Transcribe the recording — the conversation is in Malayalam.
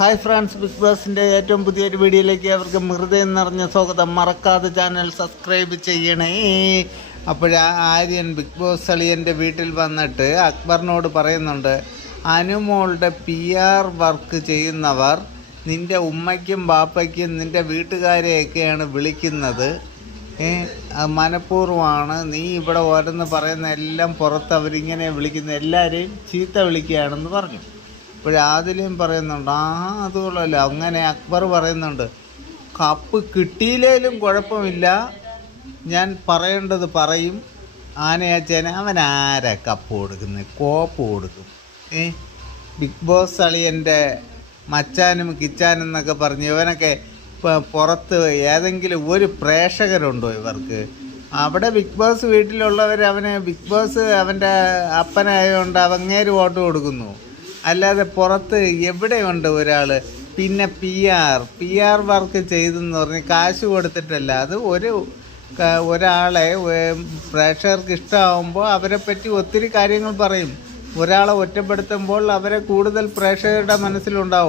ഹായ് ഫ്രണ്ട്സ്, ബിഗ് ബോസിൻ്റെ ഏറ്റവും പുതിയൊരു വീഡിയോയിലേക്ക് അവർക്ക് ഹൃദയം നിറഞ്ഞ സ്വാഗതം. മറക്കാതെ ചാനൽ സബ്സ്ക്രൈബ് ചെയ്യണേ. അപ്പോൾ ആര്യൻ ബിഗ് ബോസ് അളിയൻ്റെ വീട്ടിൽ വന്നിട്ട് അക്ബറിനോട് പറയുന്നുണ്ട്, അനുമോളുടെ PR വർക്ക് ചെയ്യുന്നവർ നിൻ്റെ ഉമ്മയ്ക്കും ബാപ്പയ്ക്കും നിൻ്റെ വീട്ടുകാരെയൊക്കെയാണ് വിളിക്കുന്നത്. മനഃപൂർവ്വമാണ്. നീ ഇവിടെ ഓരോന്ന് പറയുന്ന എല്ലാം പുറത്ത് അവരിങ്ങനെ വിളിക്കുന്ന എല്ലാവരെയും ചീത്ത വിളിക്കുകയാണെന്ന് പറഞ്ഞു. ഇപ്പോഴാദിലും പറയുന്നുണ്ട്, അതുകൊള്ളല്ല. അങ്ങനെ അക്ബർ പറയുന്നുണ്ട്, കപ്പ് കിട്ടിയില്ലേലും കുഴപ്പമില്ല, ഞാൻ പറയേണ്ടത് പറയും. ആനയാച്ചേനെ അവൻ ആരാ കപ്പ് കൊടുക്കുന്നത്? കോപ്പ് കൊടുക്കും. ബിഗ് ബോസ് അളിയൻ്റെ മച്ചാനും കിച്ചാനും എന്നൊക്കെ പറഞ്ഞ് ഇവനൊക്കെ പുറത്ത് ഏതെങ്കിലും ഒരു പ്രേക്ഷകരുണ്ടോ ഇവർക്ക്? അവിടെ ബിഗ് ബോസ് വീട്ടിലുള്ളവർ അവന് ബിഗ് ബോസ് അവൻ്റെ അപ്പനായതുകൊണ്ട് അവങ്ങേര് വോട്ട് കൊടുക്കുന്നു. അല്ലാതെ പുറത്ത് എവിടെയുണ്ട് ഒരാൾ? പിന്നെ PR വർക്ക് ചെയ്തെന്ന് പറഞ്ഞ് കാശ് കൊടുത്തിട്ടല്ല. അത് ഒരാളെ പ്രേക്ഷകർക്ക് ഇഷ്ടമാകുമ്പോൾ അവരെപ്പറ്റി ഒത്തിരി കാര്യങ്ങൾ പറയും. ഒരാളെ ഒറ്റപ്പെടുത്തുമ്പോൾ അവരെ കൂടുതൽ പ്രേക്ഷകരുടെ മനസ്സിലുണ്ടാവും.